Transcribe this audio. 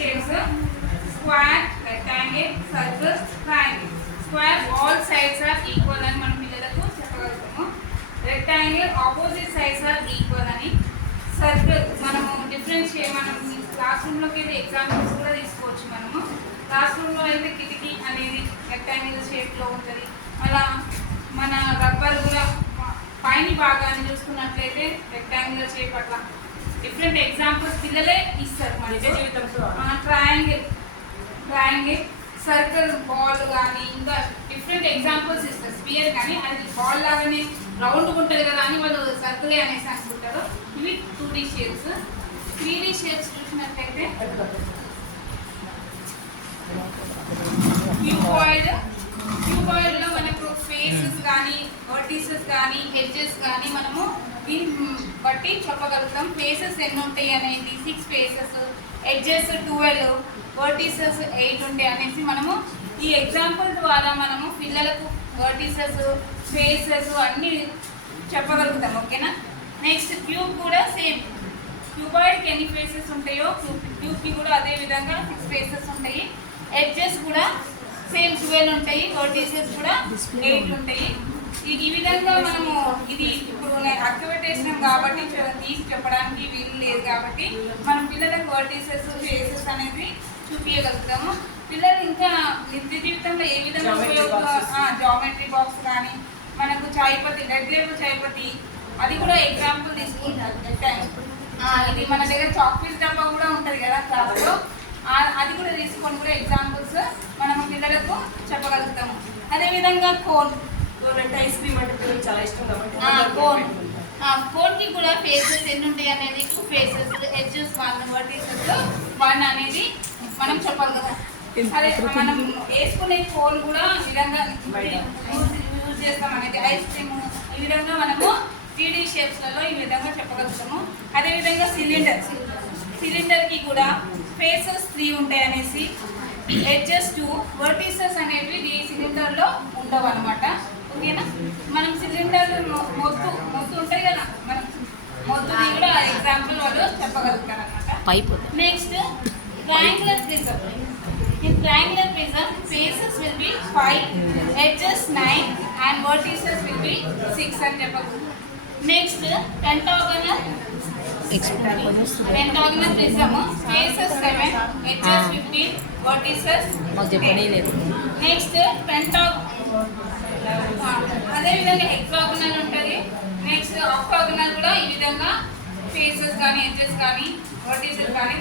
Shapes square, rectangle, circle, triangle. Square all sides are equal అని మనం పిల్లలకు చెప్పగలుగుతాము. Rectangle opposite sides are equal అని. సర్కిల్ మనము డిఫరెన్షియేట్ మనం క్లాస్ రూమ్లోకి అయితే ఎగ్జాంపుల్స్ కూడా తీసుకోవచ్చు. మనము క్లాస్ రూమ్లో అయితే కిటికీ అనేది రెక్టాంగిల్ షేప్లో ఉంటుంది. అలా మన రబ్బర్ కూడా పైన భాగాన్ని చూసుకున్నట్లయితే రెక్టాంగిల్ షేప్ అట్లా డిఫరెంట్ ఎగ్జాంపుల్స్ పిల్లలే ఇస్తారు మన జీవితంలో. ట్రయాంగిల్, సర్కిల్, బాల్ కానీ ఇంకా డిఫరెంట్ ఎగ్జాంపుల్స్ ఇస్తారు. స్పియర్ కానీ అది బాల్ లాగానే రౌండ్గా ఉంటుంది కదా అని వాళ్ళు సర్కిలే అనేసి అనుకుంటారు. ఇవి 2D షేప్స్. 3D షేప్స్ చూసినట్లయితే క్యూబాయిడ్లో మనకు ఫేసెస్ కానీ వర్టిసెస్ కానీ ఎడ్జెస్ కానీ మనము దీన్ని బట్టి చెప్పగలుగుతాం. ఫేసెస్ ఎన్ని ఉంటాయి అనేది 6 ఫేసెస్, ఎడ్జెస్ 12, వర్టిసెస్ 8 ఉంటాయి అనేసి మనము ఈ ఎగ్జాంపుల్ ద్వారా మనము పిల్లలకు వర్టిసెస్ ఫేసెస్ అన్నీ చెప్పగలుగుతాం. ఓకేనా. నెక్స్ట్ క్యూబ్ కూడా సేమ్. క్యూబాయిడ్కి ఎన్ని ఫేసెస్ ఉంటాయో క్యూబ్కి కూడా అదే విధంగా 6 ఫేసెస్ ఉంటాయి. ఎడ్జెస్ కూడా సేమ్ 12 ఉంటాయి. వర్టిసెస్ కూడా 8 ఉంటాయి. ఈ విధంగా మనము ఇది ఇప్పుడు యాక్టివేట్ చేసినాం కాబట్టి తీసి చెప్పడానికి వీలు లేదు కాబట్టి మనం పిల్లలకు వర్టిసెస్ ఫేసెస్ అనేది చూపించగలుగుతాము. పిల్లలు ఇంకా నిత్య జీవితంలో ఏ విధంగా జామెట్రీ బాక్స్ కానీ మనకు చాయ్పతి రెడ్ లేబుల్ చాయ్పతి అది కూడా ఎగ్జాంపుల్ తీసుకుంటారు. ఇది మన దగ్గర చాక్లెట్ డబ్బా కూడా ఉంటుంది కదా క్లాస్లో, అది కూడా తీసుకొని కూడా ఎగ్జాంపుల్స్ మనము పిల్లలకు చెప్పగలుగుతాము. అదేవిధంగా కోన్, ఐస్ క్రీమ్ అంటే పిల్లలకు చాలా ఇష్టం కాబట్టి కోన్కి కూడా ఫేసెస్ ఎన్ని ఉంటాయి అనేది 2 ఫేసెస్, ఎడ్జెస్ 1, వర్టిసెస్ 1 అనేది మనం చెప్పగలుగుతాం. అదే మనం వేసుకునే కోన్ కూడా ఈ విధంగా యూజ్ చేస్తాం అనేది ఐస్ క్రీమ్. ఈ విధంగా మనము 3D షేప్స్లలో ఈ విధంగా చెప్పగలుగుతాము. అదేవిధంగా సిలిండర్కి కూడా ఫేసెస్ 3 ఉంటాయి అనేసి, ఎడ్జెస్ 2, వర్టిసెస్ అనేవి ఈ సిలిండర్లో ఉండవు అనమాట. ఓకేనా. మనం సిలిండర్ మొత్తు ఉంటాయి కదా, మనం మొత్తుని కూడా ఎగ్జాంపుల్ వాళ్ళు చెప్పగలుగుతారు అనమాట. Next triangular prism. In triangular prism, faces will be 5, edges 9 and vertices will be 6 అని చెప్పగలుగుతాం. Next pentagonal prism, faces 7, edges 15, vertices 10. Next అదే విధంగా హెక్సాగోనల్ ఉంటుంది. నెక్స్ట్ ఆక్టాగోనల్ కూడా ఈ విధంగా ఫేసెస్ కానీ ఎడ్జెస్ కానీ వర్టిసెస్ కానీ